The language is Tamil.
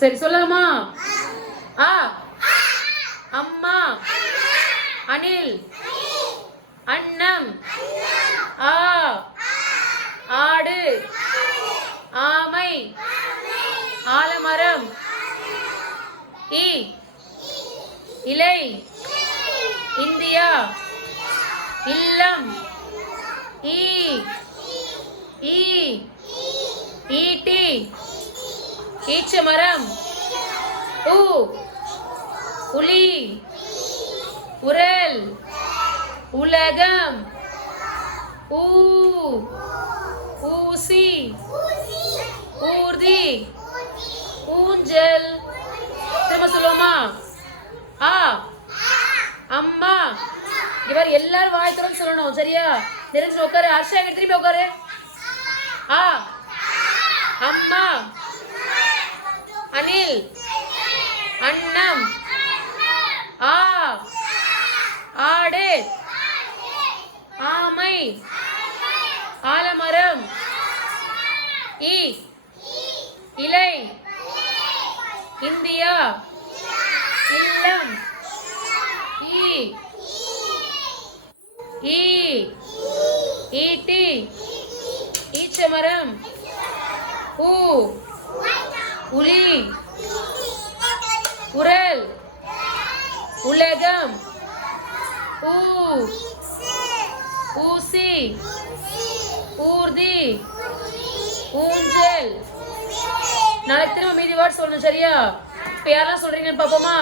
சரி சொல்லலாமா? ஆ அம்மா, அணில், அன்னம், ஆ ஆடு, ஆமை, ஆலமரம், இ இலை, இந்தியா, இல்லம், ஈ ஈ ஈட்டி, ஈச்சமரம், உ உளி, உரல், உலகம், ஊ ஊசி, ஊர்தி, ஊஞ்சல். திரும்ப சொல்லுவோமா? ஆ அம்மா. இவர் எல்லாரும் வாய் திறந்து சொல்லணும். சரியா? தெரிஞ்சு உட்காரு. ஹர்ஷா திரும்பி உட்காரு. ஆ அம்மா, அணில், அன்னம், ஆ ஆடு, ஆமை, ஆலமரம், இ இலை, இந்தியா, இல்லம், ஈ ஈ ஈட்டி, ஈச்சமரம், ஊ உளி, உரல், உலகம், ஊ ஊசி, ஊர்தி, ஊஞ்சல். நாளை திரும்ப மீதி வார்டு சொல்லணும். சரியா? இப்ப யாரெல்லாம் சொல்றீங்கன்னு பாப்போமா?